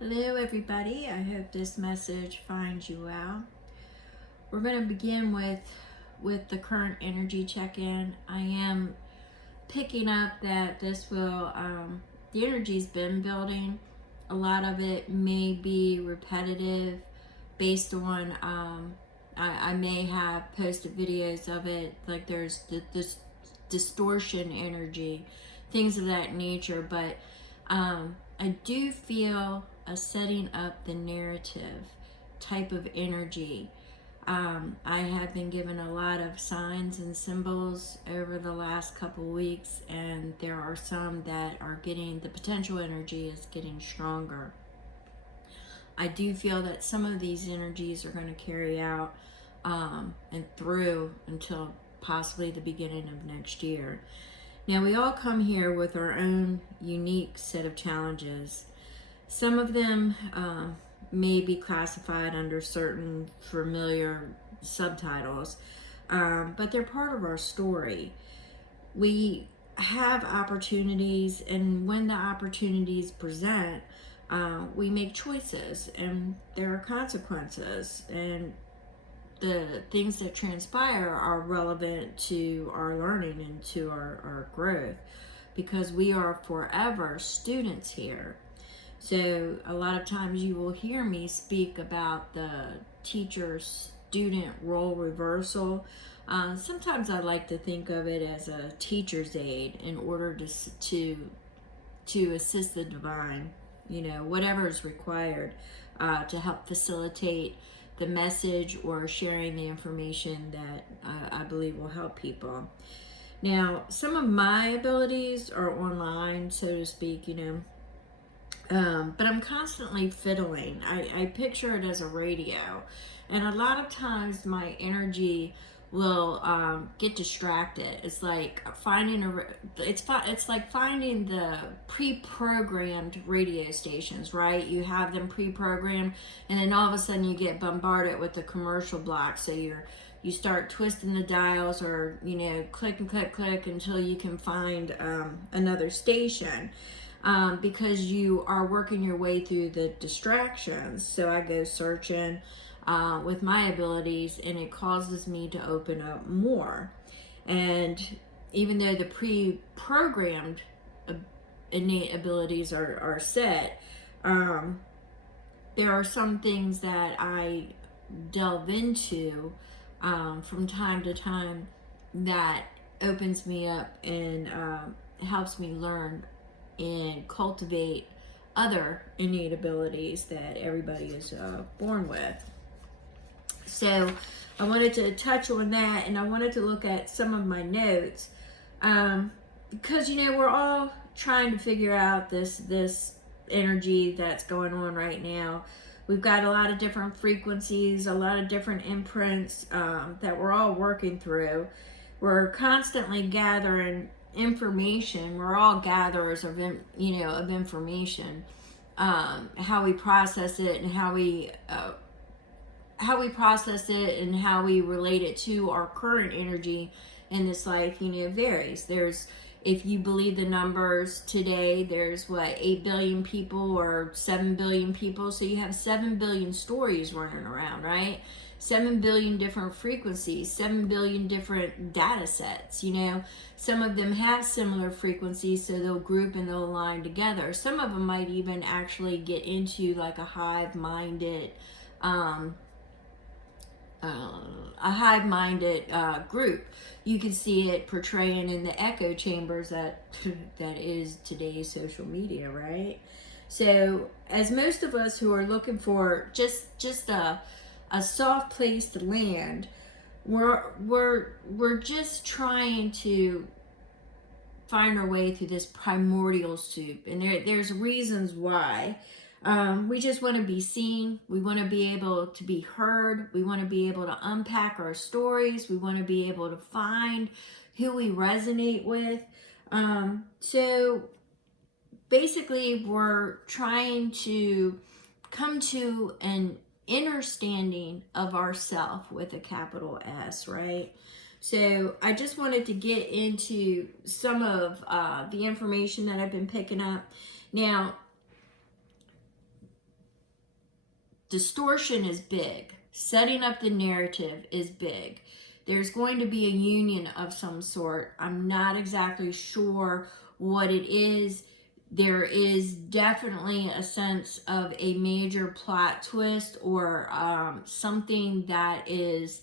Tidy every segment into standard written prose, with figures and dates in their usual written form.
Hello everybody, I hope this message finds you well. We're going to begin with the current energy check-in. I am picking up that this will, the energy's been building. A lot of it may be repetitive based on, I may have posted videos of it, like there's this distortion energy, things of that nature, but I do feel a setting up the narrative type of energy. I have been given a lot of signs and symbols over the last couple weeks, and there are some that are getting, the potential energy is getting stronger. I do feel that some of these energies are going to carry out and through until possibly the beginning of next year. Now, we all come here with our own unique set of challenges. Some of them may be classified under certain familiar subtitles, but they're part of our story. We have opportunities, and when the opportunities present, we make choices, and there are consequences, and the things that transpire are relevant to our learning and to our growth, because we are forever students here. So a lot of times you will hear me speak about the teacher-student role reversal. Sometimes I like to think of it as a teacher's aid in order to assist the divine, whatever is required to help facilitate the message or sharing the information that I believe will help people. Now, some of my abilities are online, so to speak, but I'm constantly fiddling. I picture it as a radio, and a lot of times my energy will get distracted. It's like finding it's like finding the pre-programmed radio stations, right? You have them pre-programmed, and then all of a sudden you get bombarded with the commercial block. So you start twisting the dials, or click and click click until you can find another station. Because you are working your way through the distractions. So I go searching with my abilities, and it causes me to open up more. And even though the pre-programmed innate abilities are set, there are some things that I delve into from time to time that opens me up and helps me learn and cultivate other innate abilities that everybody is born with. So I wanted to touch on that, and I wanted to look at some of my notes because we're all trying to figure out this energy that's going on right now. We've got a lot of different frequencies, a lot of different imprints that we're all working through. We're constantly gathering information. We're all gatherers of information. How we process it, and how we process it, and how we relate it to our current energy in this life varies. If you believe the numbers today, there's 8 billion people or 7 billion people, so you have 7 billion stories running around, right? 7 billion different frequencies, 7 billion different data sets. Some of them have similar frequencies, so they'll group and they'll align together. Some of them might even actually get into like a hive-minded group. You can see it portraying in the echo chambers that is today's social media, right? So as most of us who are looking for just a soft place to land, we're just trying to find our way through this primordial soup, and there's reasons why. We just want to be seen. We want to be able to be heard. We want to be able to unpack our stories. We want to be able to find who we resonate with. So basically, we're trying to come to an understanding of ourself with a capital S, right? So I just wanted to get into some of the information that I've been picking up. Now, distortion is big. Setting up the narrative is big. There's going to be a union of some sort. I'm not exactly sure what it is. There is definitely a sense of a major plot twist, or something that is,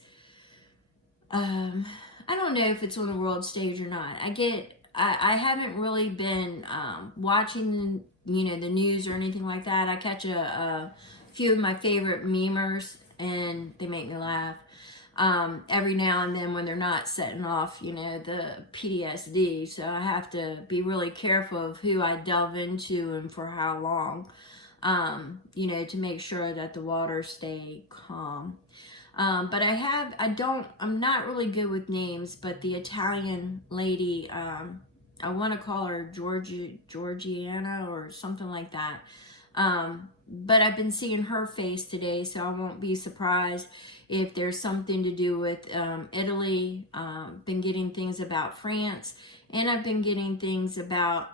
I don't know if it's on the world stage or not. I haven't really been watching the news or anything like that. I catch a few of my favorite memers, and they make me laugh every now and then when they're not setting off, the PTSD. So I have to be really careful of who I delve into and for how long, to make sure that the waters stay calm. But I'm not really good with names, but the Italian lady, I want to call her Georgiana or something like that. But I've been seeing her face today, so I won't be surprised if there's something to do with Italy. Been getting things about France, and I've been getting things a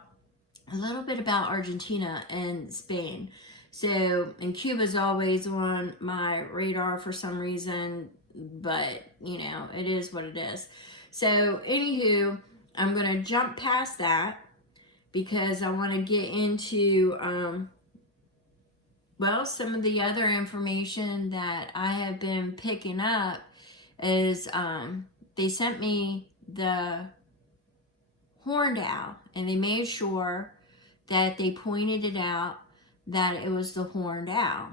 little bit about Argentina and Spain. So, and Cuba's always on my radar for some reason, but it is what it is. So, anywho, I'm going to jump past that because I want to get into, some of the other information that I have been picking up is they sent me the horned owl, and they made sure that they pointed it out that it was the horned owl.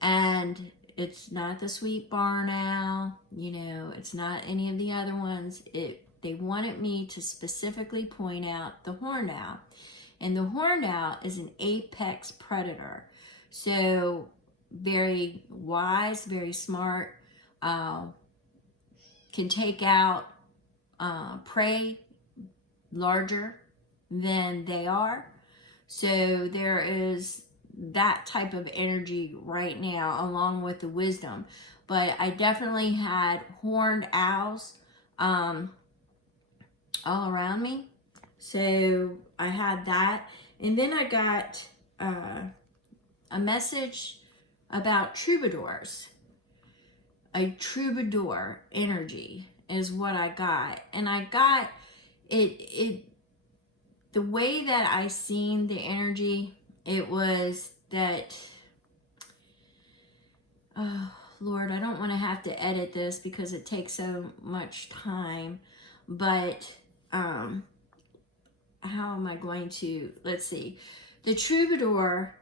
And it's not the sweet barn owl, it's not any of the other ones. They wanted me to specifically point out the horned owl. And the horned owl is an apex predator. So very wise, very smart, can take out prey larger than they are. So there is that type of energy right now, along with the wisdom. But I definitely had horned owls all around me. So I had that. And then I got a message about troubadours. A troubadour energy is what I got. And I got it the way that I seen the energy, it was that, oh Lord, I don't want to have to edit this because it takes so much time, but how am I going to, let's see, the troubadour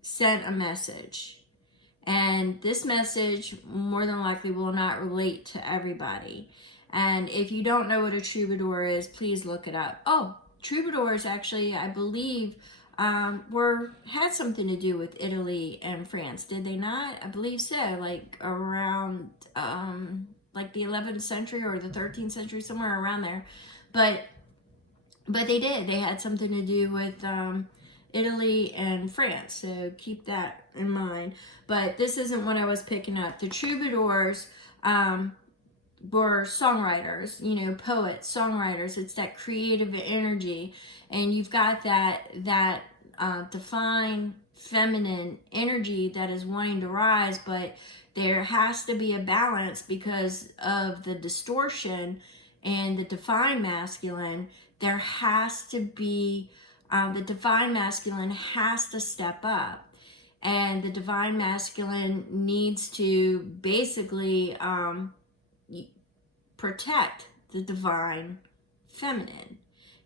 sent a message, and this message more than likely will not relate to everybody. And if you don't know what a troubadour is, please look it up. Oh, troubadours actually, I believe, had something to do with Italy and France. Did they not? I believe so. Like around like the 11th century or the 13th century, somewhere around there. But they did. They had something to do with Italy and France. So keep that in mind. But this isn't what I was picking up. The troubadours were songwriters, poets, songwriters. It's that creative energy, and you've got that divine feminine energy that is wanting to rise, but there has to be a balance because of the distortion and the divine masculine. There has to be the divine masculine has to step up, and the divine masculine needs to basically protect the divine feminine.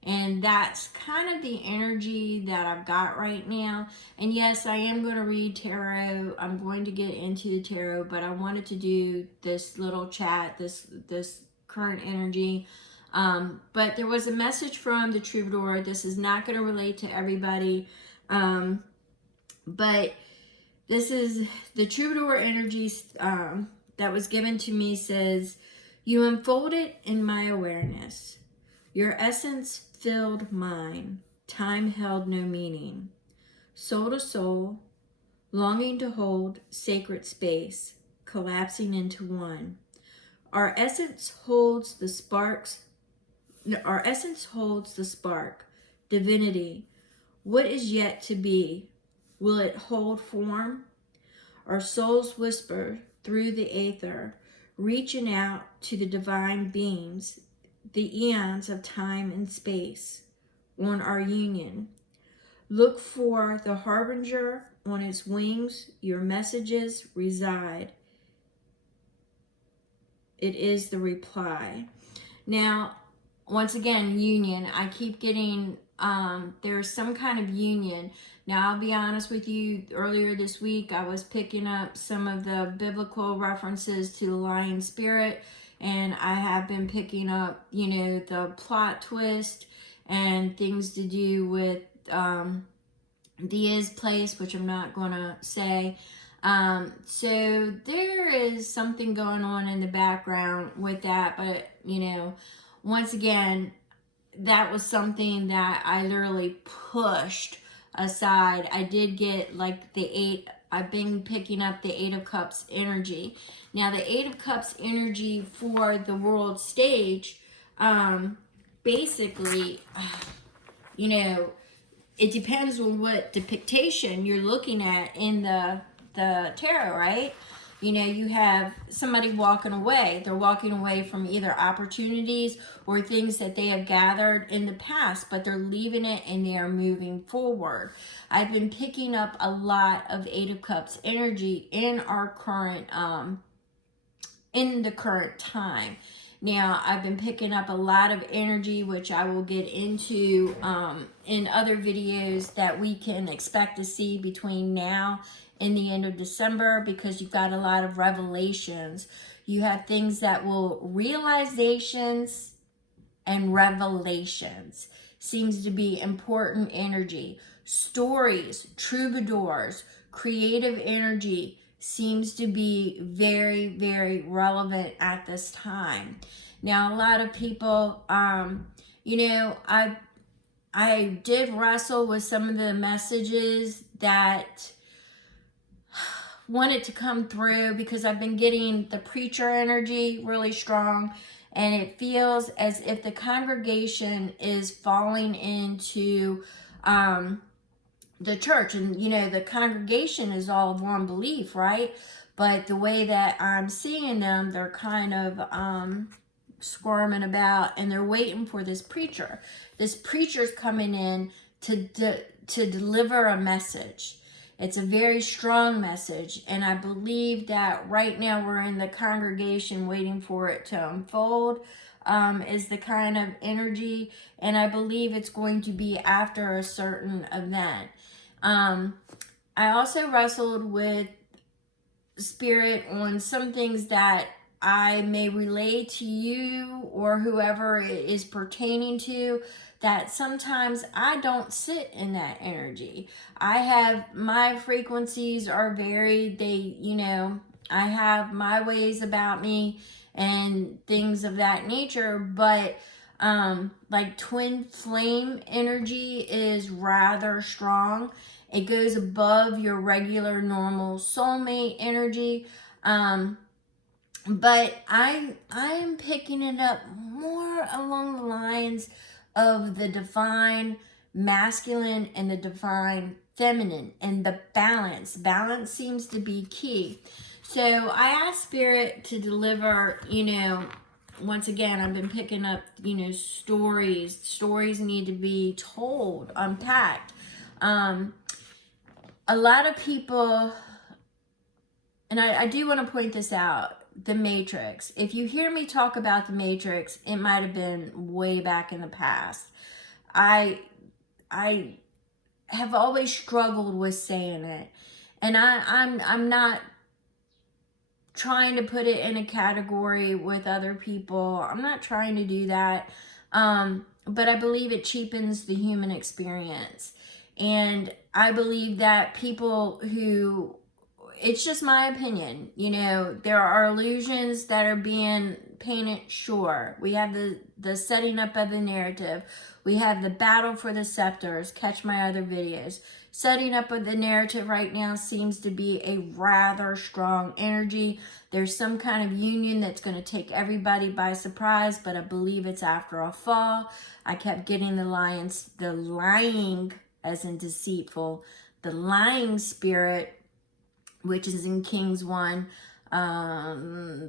And that's kind of the energy that I've got right now. And yes, I am going to read tarot. I'm going to get into the tarot, but I wanted to do this little chat, this current energy. But there was a message from the troubadour. This is not going to relate to everybody. But this is the troubadour energies that was given to me. Says, you unfolded in my awareness. Your essence filled mine. Time held no meaning. Soul to soul, longing to hold sacred space, collapsing into one. Our essence holds the spark, divinity. What is yet to be? Will it hold form? Our souls whisper through the aether, reaching out to the divine beings, the eons of time and space, on our union. Look for the harbinger on its wings. Your messages reside. It is the reply. Now, once again, union. I keep getting, there's some kind of union. Now, I'll be honest with you, earlier this week, I was picking up some of the biblical references to the lion spirit, and I have been picking up, the plot twist and things to do with Dia's place, which I'm not going to say. So there is something going on in the background with that, but once again, that was something that I literally pushed aside. I did get like I've been picking up the Eight of Cups energy. Now the Eight of Cups energy for the world stage, basically, it depends on what depiction you're looking at in the tarot, right? You have somebody walking away. They're walking away from either opportunities or things that they have gathered in the past, but they're leaving it and they are moving forward. I've been picking up a lot of Eight of Cups energy in our current, in the current time. Now, I've been picking up a lot of energy, which I will get into in other videos that we can expect to see between now and the end of December, because you've got a lot of revelations. You have things that will, realizations and revelations seems to be important energy. Stories, troubadours, creative energy seems to be very, very relevant at this time. Now, a lot of people, I did wrestle with some of the messages that wanted to come through, because I've been getting the preacher energy really strong, and it feels as if the congregation is falling into the church, and the congregation is all of one belief, right? But the way that I'm seeing them, they're kind of squirming about, and they're waiting for this preacher. This preacher's coming in to deliver a message. It's a very strong message, and I believe that right now we're in the congregation waiting for it to unfold, is the kind of energy, and I believe it's going to be after a certain event. I also wrestled with spirit on some things that I may relate to you or whoever it is pertaining to, that sometimes I don't sit in that energy. My frequencies are varied. I have my ways about me and things of that nature, but like twin flame energy is rather strong. It goes above your regular normal soulmate energy. But I'm picking it up more along the lines of the divine masculine and the divine feminine, and the balance. Balance seems to be key. So I asked Spirit to deliver, once again, I've been picking up, stories. Stories need to be told, unpacked. A lot of people, and I do want to point this out, the Matrix. If you hear me talk about the Matrix, it might have been way back in the past. I have always struggled with saying it, and I'm not trying to put it in a category with other people. I'm not trying to do that, but I believe it cheapens the human experience, and I believe that people who, it's just my opinion, there are illusions that are being painted. Sure, we have the setting up of the narrative. We have the battle for the scepters. Catch my other videos. Setting up of the narrative right now seems to be a rather strong energy. There's some kind of union that's going to take everybody by surprise, but I believe it's after a fall. I kept getting the lying, as in deceitful, the lying spirit which is in Kings 1,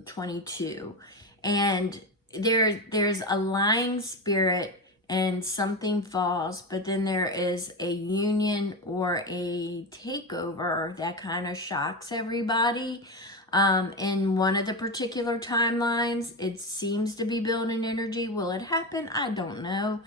22. And there's a lying spirit and something falls, but then there is a union or a takeover that kind of shocks everybody. In one of the particular timelines, it seems to be building energy. Will it happen? I don't know.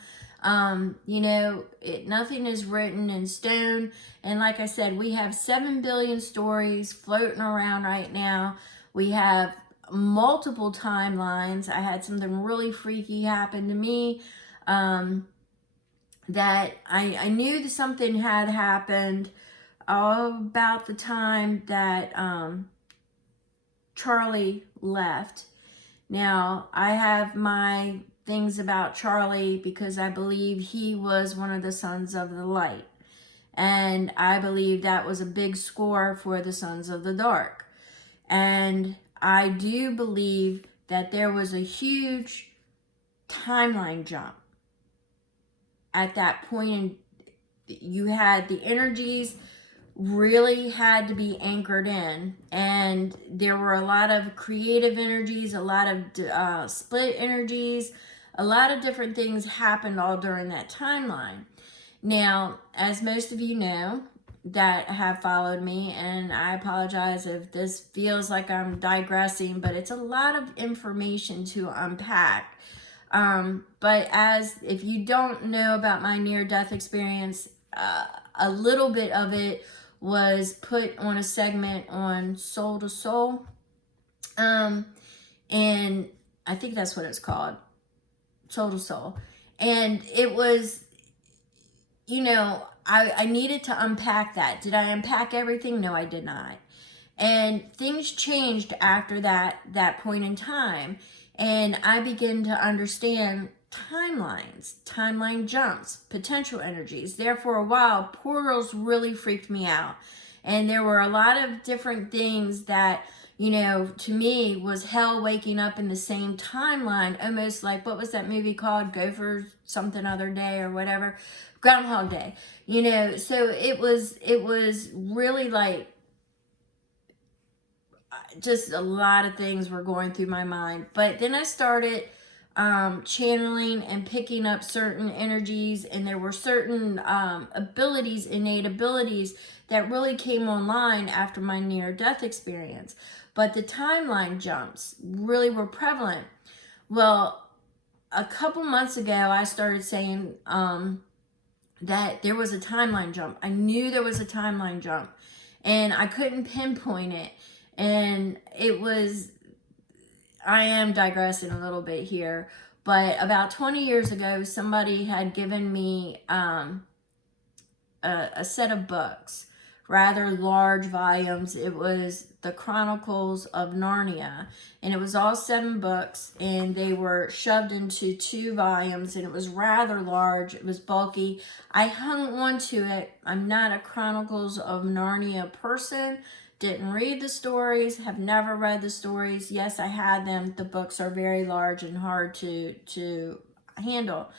Nothing is written in stone. And like I said, we have 7 billion stories floating around right now. We have multiple timelines. I had something really freaky happen to me, that I knew that something had happened about the time that Charlie left. Now, I have my things about Charlie because I believe he was one of the sons of the light. And I believe that was a big score for the sons of the dark. And I do believe that there was a huge timeline jump at that point. And you had the energies really had to be anchored in, and there were a lot of creative energies, a lot of split energies, a lot of different things happened all during that timeline. Now, as most of you know that have followed me, and I apologize if this feels like I'm digressing, but it's a lot of information to unpack. But if you don't know about my near-death experience, a little bit of it was put on a segment on Soul to Soul. And I think that's what it's called, Soul to Soul. And it was, I needed to unpack that. Did I unpack everything? No, I did not. And things changed after that point in time. And I began to understand timelines, timeline jumps, potential energies. There for a while, portals really freaked me out. And there were a lot of different things that, to me was hell waking up in the same timeline, almost like, what was that movie called? Go for something other day or whatever. Groundhog Day. So it was really like, just a lot of things were going through my mind. But then I started channeling and picking up certain energies, and there were certain innate abilities that really came online after my near-death experience. But the timeline jumps really were prevalent. Well, a couple months ago, I started saying that there was a timeline jump. I knew there was a timeline jump, and I couldn't pinpoint it. And I am digressing a little bit here, but about 20 years ago, somebody had given me a set of books, rather large volumes. It was the Chronicles of Narnia, and it was all 7 books, and they were shoved into 2 volumes, and it was rather large. It was bulky. I hung on to it. I'm not a Chronicles of Narnia person. Didn't read the stories, have never read the stories. Yes, I had them. The books are very large and hard to handle.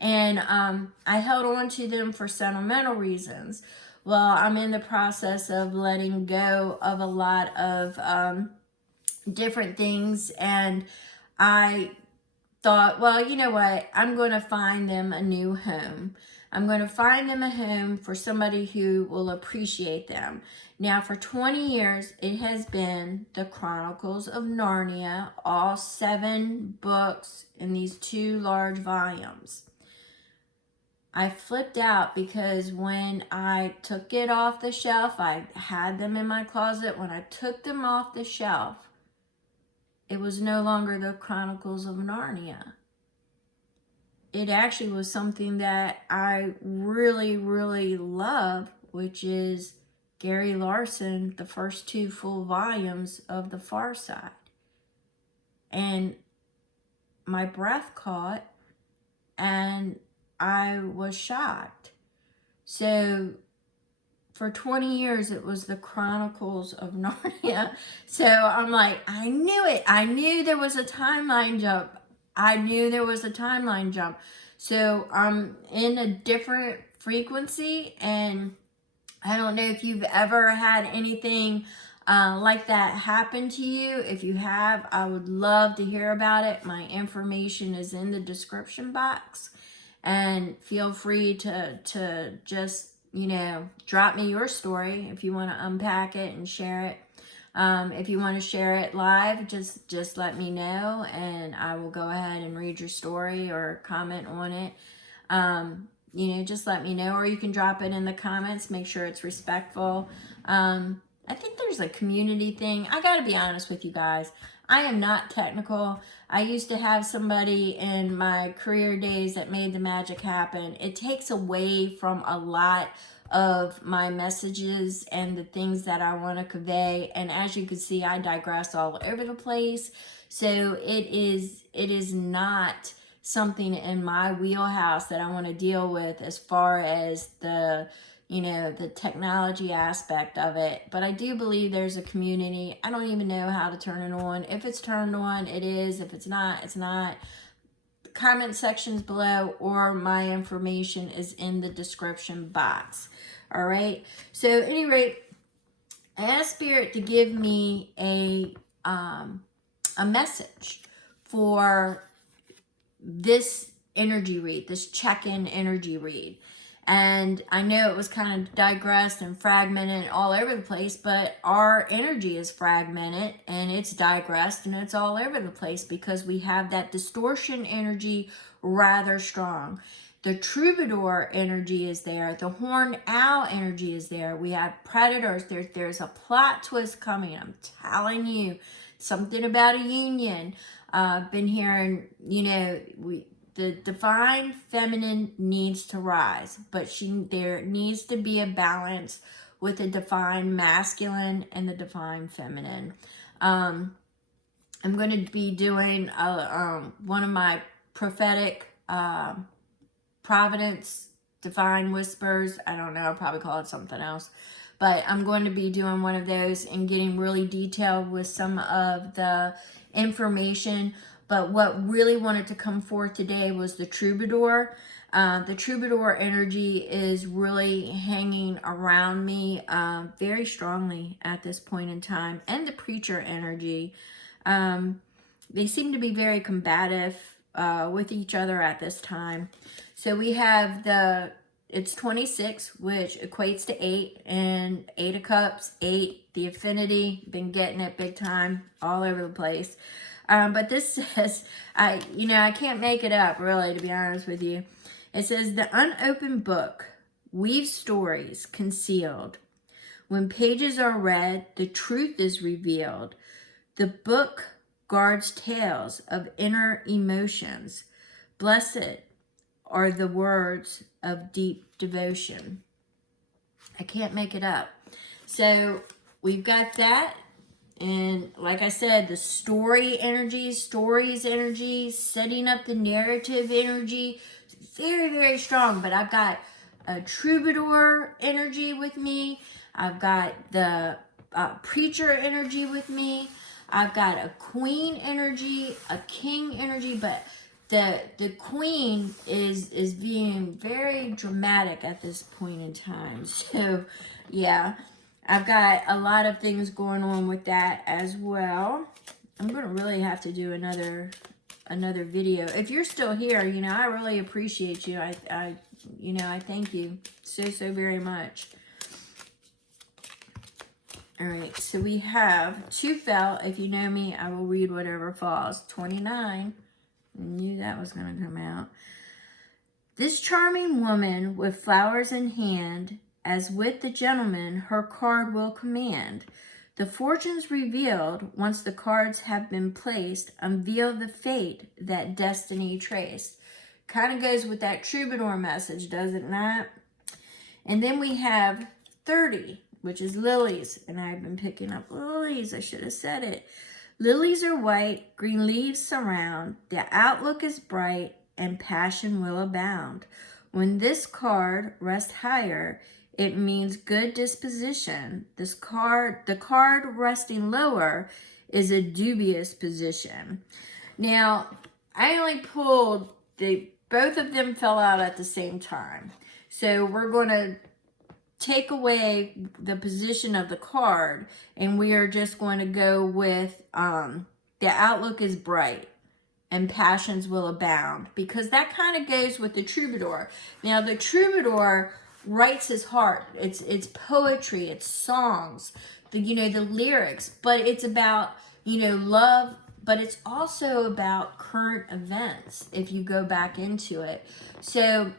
And I held on to them for sentimental reasons. Well, I'm in the process of letting go of a lot of different things. And I thought, well, you know what? I'm going to find them a new home. I'm going to find them a home for somebody who will appreciate them. Now, for 20 years, it has been the Chronicles of Narnia, all 7 books in these 2 large volumes. I flipped out because when I took it off the shelf, I had them in my closet. When I took them off the shelf, it was no longer the Chronicles of Narnia. It actually was something that I really, really love, which is Gary Larson, the first 2 full volumes of The Far Side. And my breath caught, and I was shocked. So for 20 years, it was the Chronicles of Narnia. So I'm like, I knew it. I knew there was a timeline jump. I knew there was a timeline jump. So I'm in a different frequency, and I don't know if you've ever had anything like that happened to you. If you have, I would love to hear about it. My information is in the description box, and feel free to just, you know, drop me your story if you want to unpack it and share it. If you want to share it live, just let me know, and I will go ahead and read your story or comment on it. You know, just let me know, or you can drop it in the comments. Make sure it's respectful. I think there's a community thing. I got to be honest with you guys. I am not technical. I used to have somebody in my career days that made the magic happen. It takes away from a lot of my messages and the things that I want to convey. And as you can see, I digress all over the place. So it is not something in my wheelhouse that I want to deal with as far as the, you know, the technology aspect of it. But I do believe there's a community. I don't even know how to turn it on. If it's turned on, it is. If it's not, it's not. Comment sections below, or my information is in the description box. All right. So at any rate, I asked Spirit to give me a message for this energy read, this check-in energy read. And I know it was kind of digressed and fragmented all over the place, but our energy is fragmented and it's digressed and it's all over the place because we have that distortion energy rather strong. The troubadour energy is there. The horned owl energy is there. We have predators. There's a plot twist coming. I'm telling you, something about a union. Been hearing, you know, the divine feminine needs to rise, but there needs to be a balance with the divine masculine and the divine feminine. I'm going to be doing one of my prophetic Providence Divine Whispers. I don't know, I'll probably call it something else. But I'm going to be doing one of those and getting really detailed with some of the information. But what really wanted to come forth today was the troubadour. The troubadour energy is really hanging around me very strongly at this point in time. And the preacher energy. They seem to be very combative with each other at this time. So we have it's 26, which equates to 8, and 8 of Cups, 8, the affinity, been getting it big time all over the place. But this says, I can't make it up, really, to be honest with you. It says, the unopened book weaves stories concealed. When pages are read, the truth is revealed. The book guards tales of inner emotions. Blessed are the words of deep devotion. I can't make it up. So we've got that. And like I said, the stories energy, setting up the narrative energy, very, very strong. But I've got a troubadour energy with me. I've got the preacher energy with me. I've got a queen energy, a king energy, but the queen is being very dramatic at this point in time. So yeah, I've got a lot of things going on with that as well. I'm gonna really have to do another video. If you're still here, you know, I really appreciate you. I thank you so very much. All right, so we have 2 fell. If you know me, I will read whatever falls. 29. I knew that was going to come out. This charming woman with flowers in hand, as with the gentleman her card will command. The fortunes revealed, once the cards have been placed, unveil the fate that destiny traced. Kind of goes with that troubadour message, does it not? And then we have 30, which is lilies. And I've been picking up lilies. I should have said it. Lilies are white, green leaves surround. The outlook is bright, and passion will abound. When this card rests higher, it means good disposition. The card resting lower is a dubious position. Now, I only pulled both of them fell out at the same time. So we're going to take away the position of the card, and we are just going to go with the outlook is bright and passions will abound, because that kind of goes with the troubadour. Now the troubadour writes his heart. It's poetry, it's songs, the lyrics, but it's about love, but it's also about current events if you go back into it. So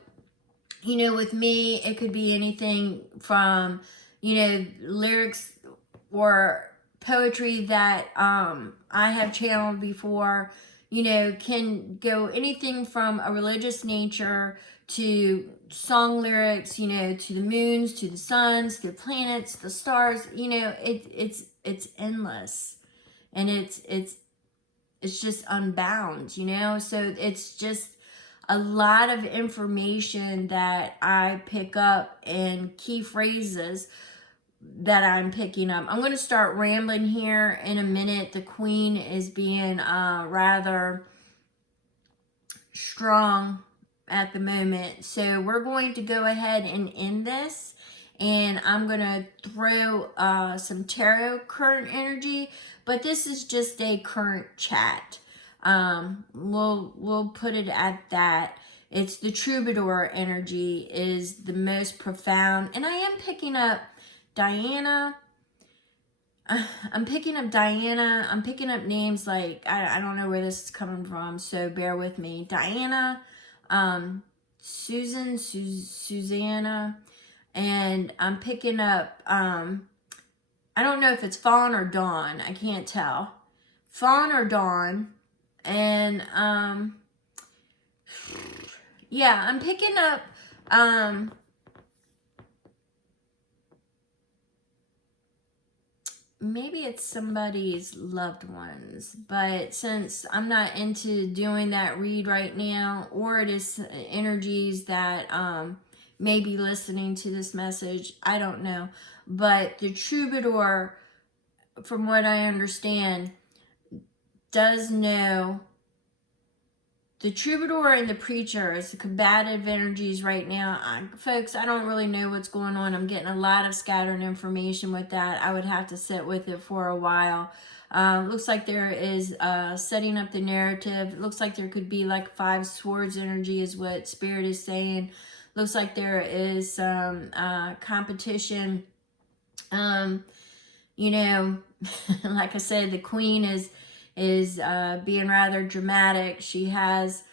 with me, it could be anything from lyrics or poetry that I have channeled before. Can go anything from a religious nature to song lyrics, to the moons, to the suns, the planets, the stars. It's endless, and it's just unbound. So it's just a lot of information that I pick up, and key phrases that I'm picking up. I'm going to start rambling here in a minute. The queen is being rather strong at the moment. So we're going to go ahead and end this. And I'm going to throw some tarot current energy. But this is just a current chat. We'll put it at that. It's the troubadour energy is the most profound. And I am picking up Diana. I'm picking up Diana. I'm picking up names like, I don't know where this is coming from, so bear with me. Diana, Susan, Susanna, and I'm picking up, I don't know if it's Fawn or Dawn. I can't tell. Fawn or Dawn. And, yeah, I'm picking up, maybe it's somebody's loved ones, but since I'm not into doing that read right now, or it is energies that may be listening to this message, I don't know. But the troubadour, from what I understand, does know. The troubadour and the preacher is the combative energies right now. Folks, I don't really know what's going on. I'm getting a lot of scattered information with that. I would have to sit with it for a while. Looks like there is setting up the narrative. Looks like there could be like 5 swords energy is what Spirit is saying. Looks like there is some competition. Like I said, the queen is being rather dramatic. She has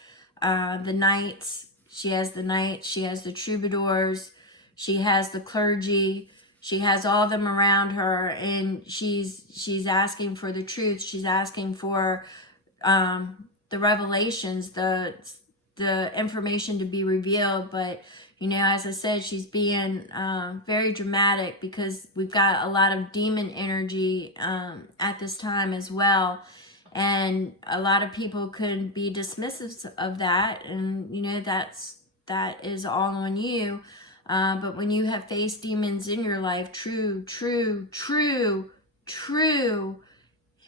the knights, she has the troubadours, she has the clergy, she has all of them around her, and she's asking for the truth. She's asking for the revelations, the information to be revealed. But as I said, she's being very dramatic, because we've got a lot of demon energy at this time as well. And a lot of people could be dismissive of that, and that is all on you. But when you have faced demons in your life, true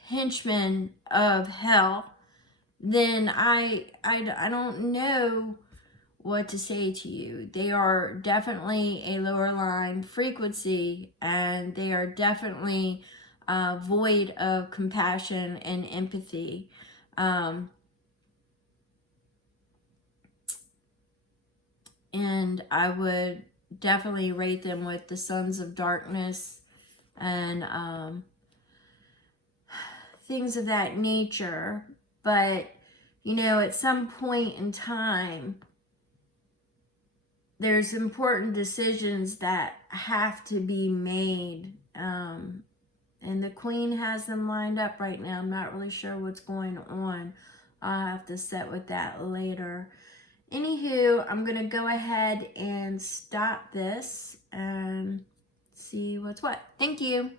henchmen of hell, then I don't know what to say to you. They are definitely a lower line frequency, and they are definitely void of compassion and empathy. And I would definitely rate them with the Sons of Darkness and things of that nature. But at some point in time, there's important decisions that have to be made. And the queen has them lined up right now. I'm not really sure what's going on. I'll have to sit with that later. Anywho, I'm going to go ahead and stop this and see what's what. Thank you.